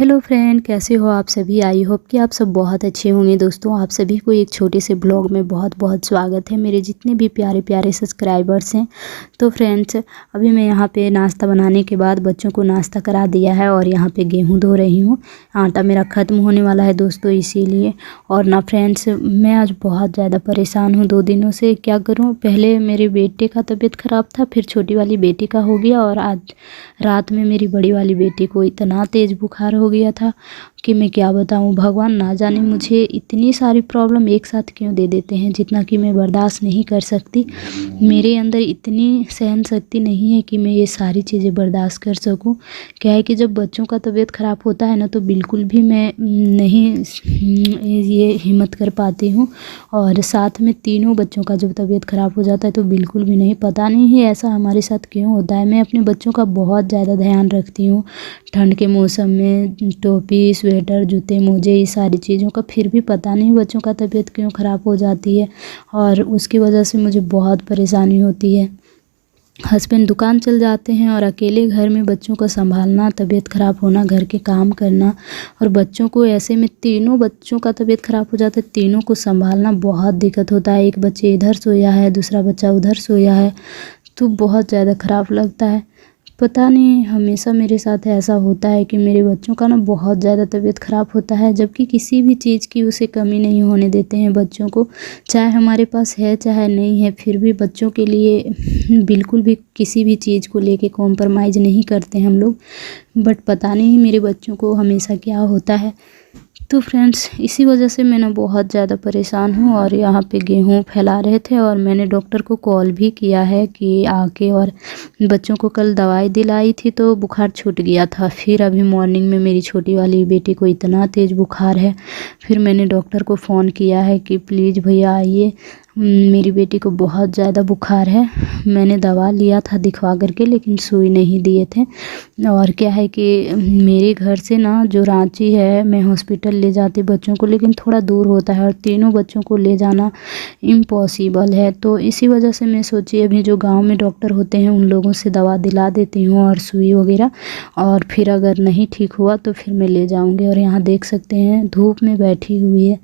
Hello friend, कैसे हो आप सभी। आई होप कि आप सब बहुत अच्छे होंगे। दोस्तों, आप सभी को एक छोटे से ब्लॉग में बहुत बहुत स्वागत है। मेरे जितने भी प्यारे प्यारे सब्सक्राइबर्स हैं। तो फ्रेंड्स, अभी मैं यहाँ पे नाश्ता बनाने के बाद बच्चों को नाश्ता करा दिया है और यहाँ पे गेहूँ धो रही हूँ। आटा मेरा ख़त्म होने वाला है दोस्तों, इसीलिए। और ना फ्रेंड्स, मैं आज बहुत ज़्यादा परेशान हूँ 2 दिनों से। क्या करूँ, पहले मेरे बेटे का तबीयत ख़राब था, फिर छोटी वाली बेटी का हो गया और आज रात में मेरी बड़ी वाली बेटी को इतना तेज़ बुखार हो गया था कि मैं क्या बताऊं। भगवान ना जाने मुझे इतनी सारी प्रॉब्लम एक साथ क्यों दे देते हैं, जितना कि मैं बर्दाश्त नहीं कर सकती। मेरे अंदर इतनी सहन शक्ति नहीं है कि मैं ये सारी चीज़ें बर्दाश्त कर सकूं। क्या है कि जब बच्चों का तबीयत ख़राब होता है ना, तो बिल्कुल भी मैं नहीं ये हिम्मत कर पाती हूँ। और साथ में तीनों बच्चों का जब तबीयत ख़राब हो जाता है तो बिल्कुल भी नहीं। पता नहीं है ऐसा हमारे साथ क्यों होता है। मैं अपने बच्चों का बहुत ज़्यादा ध्यान रखती हूँ ठंड के मौसम में, टोपी, स्वेटर, जूते, मोजे, ये सारी चीज़ों का, फिर भी पता नहीं बच्चों का तबीयत क्यों ख़राब हो जाती है और उसकी वजह से मुझे बहुत परेशानी होती है। हस्बैंड दुकान चल जाते हैं और अकेले घर में बच्चों को संभालना, तबीयत ख़राब होना, घर के काम करना और बच्चों को ऐसे में तीनों बच्चों का तबीयत ख़राब हो जाता है। तीनों को संभालना बहुत दिक्कत होता है। एक बच्चे इधर सोया है, दूसरा बच्चा उधर सोया है, तो बहुत ज़्यादा ख़राब लगता है। पता नहीं हमेशा मेरे साथ ऐसा होता है कि मेरे बच्चों का ना बहुत ज़्यादा तबीयत ख़राब होता है, जबकि किसी भी चीज़ की उसे कमी नहीं होने देते हैं बच्चों को। चाहे हमारे पास है चाहे नहीं है, फिर भी बच्चों के लिए बिल्कुल भी किसी भी चीज़ को लेके कॉम्प्रोमाइज़ नहीं करते हम लोग। बट पता नहीं मेरे बच्चों को हमेशा क्या होता है। तो फ्रेंड्स, इसी वजह से मैं ना बहुत ज़्यादा परेशान हूँ। और यहाँ पे गेहूँ फैला रहे थे और मैंने डॉक्टर को कॉल भी किया है कि आके, और बच्चों को कल दवाई दिलाई थी तो बुखार छूट गया था। फिर अभी मॉर्निंग में मेरी छोटी वाली बेटी को इतना तेज़ बुखार है। फिर मैंने डॉक्टर को फ़ोन किया है कि प्लीज़ भैया आइए, मेरी बेटी को बहुत ज़्यादा बुखार है। मैंने दवा लिया था दिखवा करके, लेकिन सुई नहीं दिए थे। और क्या है कि मेरे घर से ना जो रांची है, मैं हॉस्पिटल ले जाती बच्चों को, लेकिन थोड़ा दूर होता है और तीनों बच्चों को ले जाना इम्पॉसिबल है। तो इसी वजह से मैं सोची अभी जो गांव में डॉक्टर होते हैं उन लोगों से दवा दिला देती हूँ और सुई वगैरह, और फिर अगर नहीं ठीक हुआ तो फिर मैं ले जाऊँगी। और यहाँ देख सकते हैं धूप में बैठी हुई है,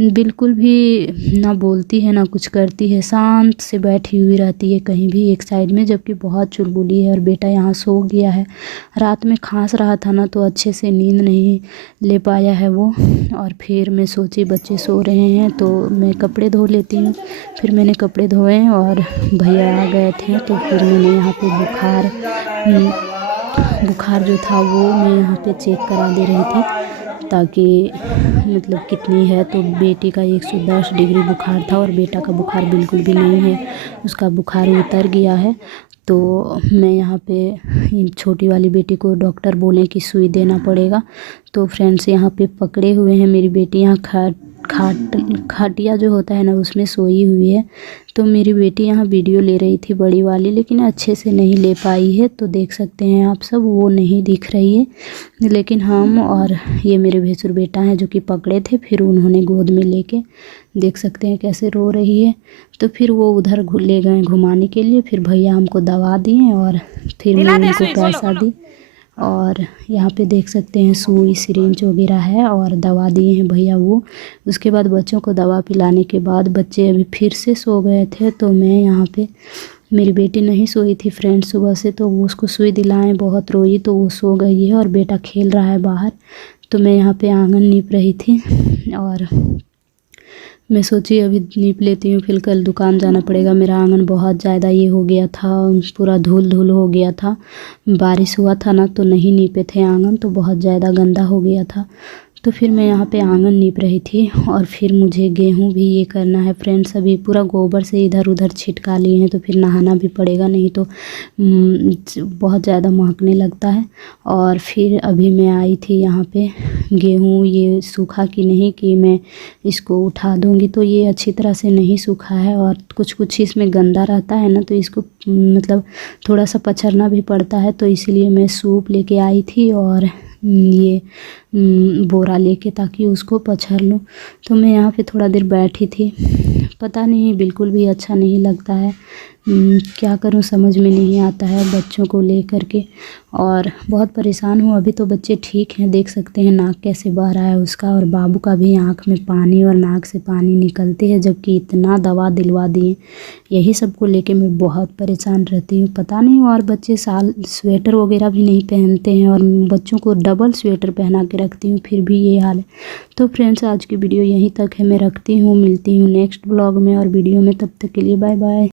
बिल्कुल भी ना बोलती है ना कुछ करती है, शांत से बैठी हुई रहती है कहीं भी एक साइड में, जबकि बहुत चुलबुली है। और बेटा यहाँ सो गया है, रात में खांस रहा था ना, तो अच्छे से नींद नहीं ले पाया है वो। और फिर मैं सोची बच्चे सो रहे हैं तो मैं कपड़े धो लेती हूँ। फिर मैंने कपड़े धोए और भैया आ गए थे, तो फिर मैंने यहाँ पे बुखार जो था वो मैं यहाँ पे चेक करा दे रही थी, ताकि मतलब कितनी है। तो बेटी का 110 डिग्री बुखार था और बेटा का बुखार बिल्कुल भी नहीं है, उसका बुखार उतर गया है। तो मैं यहाँ पे छोटी वाली बेटी को डॉक्टर बोले कि सुई देना पड़ेगा। तो फ्रेंड्स, यहाँ पे पकड़े हुए हैं मेरी बेटी, यहाँ खाटिया जो होता है ना उसमें सोई हुई है। तो मेरी बेटी यहाँ वीडियो ले रही थी बड़ी वाली, लेकिन अच्छे से नहीं ले पाई है। तो देख सकते हैं आप सब, वो नहीं दिख रही है, लेकिन हम और ये मेरे भैंसुर बेटा हैं जो कि पकड़े थे, फिर उन्होंने गोद में लेके, देख सकते हैं कैसे रो रही है। तो फिर वो उधर ले गए घुमाने के लिए। फिर भैया हमको दवा दिए और फिर मैं उनको पैसा दी। और यहाँ पे देख सकते हैं सुई, सिरिंज वगैरह है और दवा दिए हैं भैया वो। उसके बाद बच्चों को दवा पिलाने के बाद बच्चे अभी फिर से सो गए थे। तो मैं यहाँ पे, मेरी बेटी नहीं सोई थी फ्रेंड सुबह से, तो वो उसको सुई दिलाएं, बहुत रोई तो वो सो गई है और बेटा खेल रहा है बाहर। तो मैं यहाँ पे आंगन नीप रही थी और मैं सोची अभी नीप लेती हूँ, फिर कल दुकान जाना पड़ेगा। मेरा आंगन बहुत ज़्यादा ये हो गया था, पूरा धूल धूल हो गया था। बारिश हुआ था ना, तो नहीं नीपे थे आंगन, तो बहुत ज़्यादा गंदा हो गया था। तो फिर मैं यहाँ पे आंगन नीप रही थी और फिर मुझे गेहूँ भी ये करना है फ्रेंड्स। अभी पूरा गोबर से इधर उधर छिटका लिए हैं, तो फिर नहाना भी पड़ेगा, नहीं तो बहुत ज़्यादा महकने लगता है। और फिर अभी मैं आई थी यहाँ पे, गेहूँ ये सूखा कि नहीं कि मैं इसको उठा दूँगी, तो ये अच्छी तरह से नहीं सूखा है और कुछ कुछ इसमें गंदा रहता है ना, तो इसको मतलब थोड़ा सा पछरना भी पड़ता है। तो इसीलिए मैं सूप लेके आई थी और ये बोरा लेके, ताकि उसको पछाड़ लूँ। तो मैं यहाँ पे थोड़ा देर बैठी थी, पता नहीं बिल्कुल भी अच्छा नहीं लगता है। क्या करूं समझ में नहीं आता है बच्चों को लेकर के, और बहुत परेशान हूं। अभी तो बच्चे ठीक हैं, देख सकते हैं नाक कैसे बह रहा है उसका, और बाबू का भी आँख में पानी और नाक से पानी निकलते हैं, जबकि इतना दवा दिलवा दिए। यही सब को लेके मैं बहुत परेशान रहती हूँ, पता नहीं। और बच्चे स्वेटर वगैरह भी नहीं पहनते हैं, और बच्चों को डबल स्वेटर पहना के रखती हूँ, फिर भी ये हाल है। तो फ्रेंड्स, आज की वीडियो यहीं तक है, मैं रखती हूँ, मिलती हूँ नेक्स्ट ब्लॉग में और वीडियो में। तब तक के लिए बाय बाय।